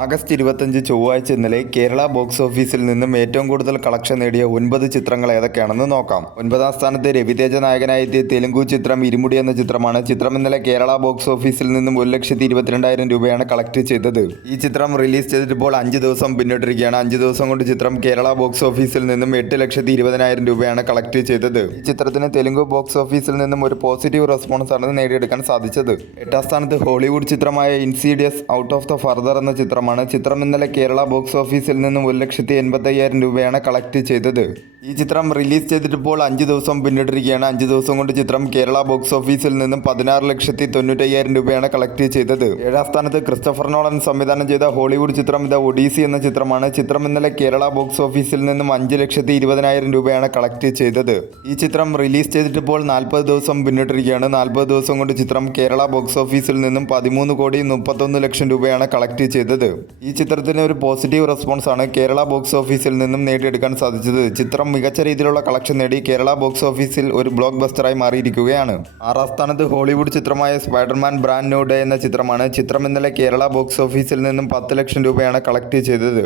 August 25 ചൊവ്വാഴ്ച ഇന്നലെ Kerala box ഓഫീസിൽ നിന്നും ഏറ്റവും കൂടുതൽ കളക്ഷൻ നേടിയ 9 ചിത്രങ്ങൾ ഏതൊക്കെയാണെന്ന് നോക്കാം. 9ാം സ്ഥാനത്ത് രവിതേജ നായകനായി എത്തിയ തെലുങ്കു ചിത്രം ഇരുമുടി എന്ന ചിത്രമാണ്. ചിത്രം ഇന്നലെ കേരള ബോക്സ് ഓഫീസിൽ നിന്നും 1,22,000 രൂപയാണ് കളക്ട് ചെയ്തത്. ഈ ചിത്രം റിലീസ് ചെയ്തിട്ടിപ്പോൾ 5 ദിവസം പിന്നിട്ടിരിക്കുകയാണ്. 5 ദിവസം കൊണ്ട് ചിത്രം കേരള ബോക്സ് ഓഫീസിൽ നിന്നും 8,20,000 രൂപയാണ് കളക്ട് ചെയ്തത്. ഈ ചിത്രത്തിന് തെലുങ്കു ബോക്സ് ഓഫീസിൽ നിന്നും ഒരു പോസിറ്റീവ് റെസ്പോൺസ് ആണ് നേടിയെടുക്കാൻ സാധിച്ചത്. 8ാം സ്ഥാനത്ത് ഹോളിവുഡ് ചിത്രമായ insidious out of the further എന്ന ചിത്രമാണ്. ചിത്രം ഇന്നലെ കേരള ബോക്സ് ഓഫീസിൽ നിന്നും 1,85,000 രൂപയാണ് കളക്ട് ചെയ്തത്. ഈ ചിത്രം റിലീസ് ചെയ്തിട്ടിപ്പോൾ 5 ദിവസം പിന്നിട്ടിരിക്കുകയാണ്. 5 ദിവസം കൊണ്ട് ചിത്രം കേരള ബോക്സ് ഓഫീസിൽ നിന്നും 16,95,000 രൂപയാണ് കളക്ട് ചെയ്തത്. 7ാം സ്ഥാനത്ത് ക്രിസ്റ്റഫർ നോളൻ സംവിധാനം ചെയ്ത ഹോളിവുഡ് ചിത്രം ദ ഒഡീസി എന്ന ചിത്രമാണ്. ചിത്രം ഇന്നലെ കേരള ബോക്സ് ഓഫീസിൽ നിന്നും 5,20,000 രൂപയാണ് കളക്ട് ചെയ്തത്. ഈ ചിത്രം റിലീസ് ചെയ്തിട്ടിപ്പോൾ 40 ദിവസം പിന്നിട്ടിരിക്കുകയാണ്. 40 ദിവസം കൊണ്ട് ചിത്രം കേരള ബോക്സ് ഓഫീസിൽ നിന്നും 13,31,00,000 രൂപയാണ് കളക്ട് ചെയ്തത്. ഈ ചിത്രത്തിന് ഒരു പോസിറ്റീവ് റെസ്പോൺസ് ആണ് കേരള ബോക്സ് ഓഫീസിൽ നിന്നും നേടിയെടുക്കാൻ സാധിച്ചത്. ചിത്രം മികച്ച രീതിയിലുള്ള കളക്ഷൻ നേടി കേരള ബോക്സ് ഓഫീസിൽ ഒരു ബ്ലോക്ക് ബസ്റ്ററായി മാറിയിരിക്കുകയാണ്. 6ാം സ്ഥാനത്ത് ഹോളിവുഡ് ചിത്രമായ സ്പൈഡർമാൻ ബ്രാൻഡ് ന്യൂ ഡേ എന്ന ചിത്രമാണ്. ചിത്രം ഇന്നലെ കേരള ബോക്സ് ഓഫീസിൽ നിന്നും 10 ലക്ഷം രൂപയാണ് കളക്ട് ചെയ്തത്.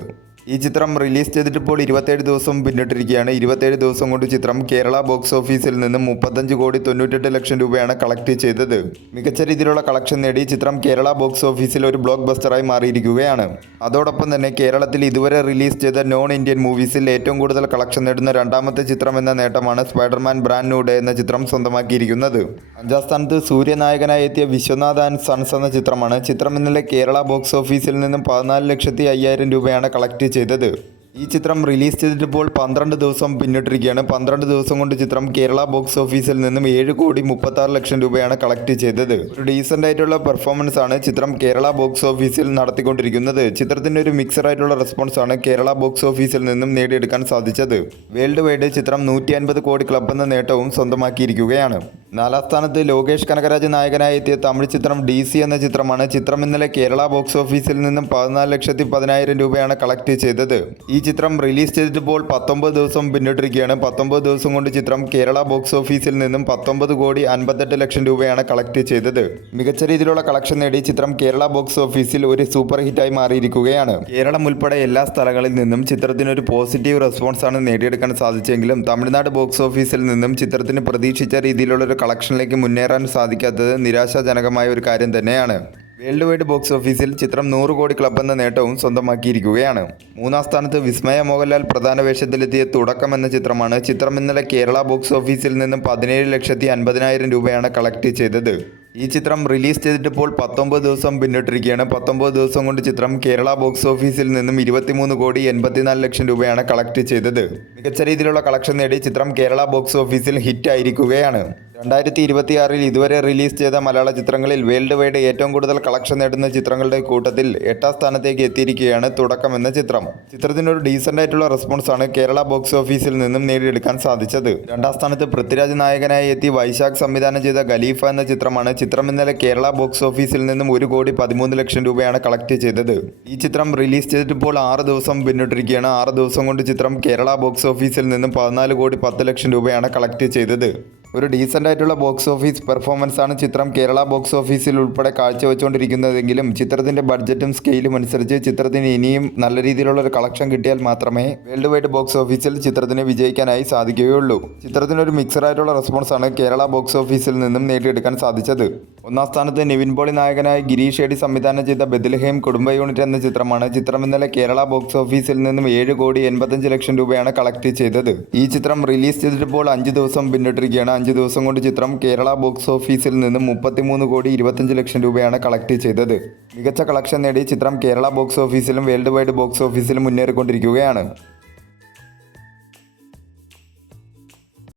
ഈ ചിത്രം റിലീസ് ചെയ്തിട്ടിപ്പോൾ 27 ദിവസം പിന്നിട്ടിരിക്കുകയാണ്. 27 ദിവസം കൊണ്ട് ചിത്രം കേരള ബോക്സ് ഓഫീസിൽ നിന്നും 35,98,00,000 രൂപയാണ് കളക്ട് ചെയ്തത്. മികച്ച രീതിയിലുള്ള കളക്ഷൻ നേടി ചിത്രം കേരള ബോക്സ് ഓഫീസിൽ ഒരു ബ്ലോക്ക് ബസ്റ്ററായി മാറിയിരിക്കുകയാണ്. അതോടൊപ്പം തന്നെ കേരളത്തിൽ ഇതുവരെ റിലീസ് ചെയ്ത നോൺ ഇന്ത്യൻ മൂവീസിൽ ഏറ്റവും കൂടുതൽ കളക്ഷൻ നേടുന്ന രണ്ടാമത്തെ ചിത്രം എന്ന നേട്ടമാണ് സ്പൈഡർമാൻ ബ്രാൻഡ് ന്യൂ ഡേ എന്ന ചിത്രം സ്വന്തമാക്കിയിരിക്കുന്നത്. 5ാം സ്ഥാനത്ത് സൂര്യനായകനായി എത്തിയ വിശ്വനാഥ് ആൻഡ് സൺസ് എന്ന ചിത്രമാണ്. ചിത്രം ഇന്നലെ കേരള ബോക്സ് ഓഫീസിൽ നിന്നും 14,05,000 രൂപയാണ് കളക്ട് ചെയ്തത്. ഈ ചിത്രം റിലീസ് ചെയ്തിട്ടിപ്പോൾ 12 ദിവസം പിന്നിട്ടിരിക്കുകയാണ്. 12 ദിവസം കൊണ്ട് ചിത്രം കേരള ബോക്സ് ഓഫീസിൽ നിന്നും 7,36,00,000 രൂപയാണ് കളക്ട് ചെയ്തത്. ഒരു ഡീസൻ്റ് ആയിട്ടുള്ള പെർഫോമൻസ് ആണ് ചിത്രം കേരള ബോക്സ് ഓഫീസിൽ നടത്തിക്കൊണ്ടിരിക്കുന്നത്. ചിത്രത്തിൻ്റെ ഒരു മിക്സഡ് ആയിട്ടുള്ള റെസ്പോൺസ് ആണ് കേരള ബോക്സ് ഓഫീസിൽ നിന്നും നേടിയെടുക്കാൻ സാധിച്ചത്. വേൾഡ് വൈഡ് ചിത്രം 150 കോടി ക്ലബ് എന്ന നേട്ടവും സ്വന്തമാക്കിയിരിക്കുകയാണ്. 4ാം സ്ഥാനത്ത് ലോകേഷ് കനകരാജ് നായകനായി എത്തിയ തമിഴ് ചിത്രം DC എന്ന ചിത്രമാണ്. ചിത്രം ഇന്നലെ കേരള ബോക്സ് ഓഫീസിൽ നിന്നും 14,10,000 രൂപയാണ് കളക്ട് ചെയ്തത്. ഈ ചിത്രം റിലീസ് ചെയ്തിട്ടിപ്പോൾ 19 ദിവസം പിന്നിട്ടിരിക്കുകയാണ്. 19 ദിവസം കൊണ്ട് ചിത്രം കേരള ബോക്സ് ഓഫീസിൽ നിന്നും 19,58,00,000 രൂപയാണ് കളക്ട് ചെയ്തത്. മികച്ച രീതിയിലുള്ള കളക്ഷൻ നേടി ചിത്രം കേരള ബോക്സ് ഓഫീസിൽ ഒരു സൂപ്പർ ഹിറ്റായി മാറിയിരിക്കുകയാണ്. കേരളം ഉൾപ്പെടെ എല്ലാ സ്ഥലങ്ങളിൽ നിന്നും ചിത്രത്തിന് ഒരു പോസിറ്റീവ് റെസ്പോൺസ് ആണ് നേടിയെടുക്കാൻ സാധിച്ചെങ്കിലും തമിഴ്നാട് ബോക്സ് ഓഫീസിൽ നിന്നും ചിത്രത്തിന് പ്രതീക്ഷിച്ച രീതിയിലുള്ള ഒരു കളക്ഷനിലേക്ക് മുന്നേറാൻ സാധിക്കാത്തത് നിരാശാജനകമായ ഒരു കാര്യം തന്നെയാണ്. വേൾഡ് വൈഡ് ബോക്സ് ഓഫീസിൽ ചിത്രം 100 കോടി ക്ലബ് എന്ന നേട്ടവും സ്വന്തമാക്കിയിരിക്കുകയാണ്. 3ാം സ്ഥാനത്ത് വിസ്മയ മോഹൻലാൽ പ്രധാന വേഷത്തിലെത്തിയ തുടക്കം എന്ന ചിത്രമാണ്. ചിത്രം ഇന്നലെ കേരള ബോക്സ് ഓഫീസിൽ നിന്നും 17,50,000 രൂപയാണ് കളക്ട് ചെയ്തത്. ഈ ചിത്രം റിലീസ് ചെയ്തിട്ടിപ്പോൾ 19 ദിവസം പിന്നിട്ടിരിക്കുകയാണ്. 19 ദിവസം കൊണ്ട് ചിത്രം കേരള ബോക്സ് ഓഫീസിൽ നിന്നും 23,84,00,000 രൂപയാണ് കളക്ട് ചെയ്തത്. മികച്ച രീതിയിലുള്ള കളക്ഷൻ നേടി ചിത്രം കേരള ബോക്സ് ഓഫീസിൽ ഹിറ്റ് ആയിരിക്കുകയാണ്. 2026 ഇതുവരെ റിലീസ് ചെയ്ത മലയാള ചിത്രങ്ങളിൽ വേൾഡ് വൈഡ് ഏറ്റവും കൂടുതൽ കളക്ഷൻ നേടുന്ന ചിത്രങ്ങളുടെ കൂട്ടത്തിൽ 8ാം സ്ഥാനത്തേക്ക് എത്തിയിരിക്കുകയാണ് തുടക്കം എന്ന ചിത്രം. ചിത്രത്തിന് ഒരു ഡീസൻ്റ് ആയിട്ടുള്ള റെസ്പോൺസ് ആണ് കേരള ബോക്സ് ഓഫീസിൽ നിന്നും നേടിയെടുക്കാൻ സാധിച്ചത്. 2ാം സ്ഥാനത്ത് പൃഥ്വിരാജ് നായകനായി എത്തി വൈശാഖ് സംവിധാനം ചെയ്ത ഖലീഫ എന്ന ചിത്രമാണ്. ചിത്രം ഇന്നലെ കേരള ബോക്സ് ഓഫീസിൽ നിന്നും 1,13,00,000 രൂപയാണ് കളക്ട് ചെയ്തത്. ഈ ചിത്രം റിലീസ് ചെയ്തിട്ടിപ്പോൾ 6 ദിവസം പിന്നിട്ടിരിക്കുകയാണ്. 6 ദിവസം കൊണ്ട് ചിത്രം കേരള ബോക്സ് ഓഫീസിൽ നിന്നും 14,10,00,000 രൂപയാണ് കളക്ട് ചെയ്തത്. ഒരു ഡീസൻ്റ് ആയിട്ടുള്ള ബോക്സ് ഓഫീസ് പെർഫോമൻസ് ആണ് ചിത്രം കേരള ബോക്സ് ഓഫീസിൽ ഉൾപ്പെടെ കാഴ്ചവെച്ചുകൊണ്ടിരിക്കുന്നതെങ്കിലും ചിത്രത്തിൻ്റെ ബഡ്ജറ്റും സ്കെയിലും അനുസരിച്ച് ചിത്രത്തിന് ഇനിയും നല്ല രീതിയിലുള്ള ഒരു കളക്ഷൻ കിട്ടിയാൽ മാത്രമേ വേൾഡ് വൈഡ് ബോക്സ് ഓഫീസിൽ ചിത്രത്തിന് വിജയിക്കാനായി സാധിക്കുകയുള്ളൂ. ചിത്രത്തിനൊരു മിക്സഡ് ആയിട്ടുള്ള റെസ്പോൺസ് ആണ് കേരള ബോക്സ് ഓഫീസിൽ നിന്നും നേടിയെടുക്കാൻ സാധിച്ചത്. 1ാം സ്ഥാനത്ത് നിവിൻ പോളി നായകനായി ഗിരീഷ് ഷെഡി സംവിധാനം ചെയ്ത ബെത്ലഹേം കുടുംബ യൂണിറ്റ് എന്ന ചിത്രമാണ്. ചിത്രം ഇന്നലെ കേരള ബോക്സ് ഓഫീസിൽ നിന്നും 7,85,00,000 രൂപയാണ് കളക്ട് ചെയ്തത്. ഈ ചിത്രം റിലീസ് ചെയ്തിട്ടിപ്പോൾ 5 ദിവസം പിന്നിട്ടിരിക്കുകയാണ്. 5 ദിവസം കൊണ്ട് ചിത്രം കേരള ബോക്സ് ഓഫീസിൽ നിന്നും 33,25,00,000 രൂപയാണ് കളക്ട് ചെയ്തത്. മികച്ച കളക്ഷൻ നേടി ചിത്രം കേരള ബോക്സ് ഓഫീസിലും വേൾഡ് വൈഡ് ബോക്സ് ഓഫീസിലും മുന്നേറിക്കൊണ്ടിരിക്കുകയാണ്.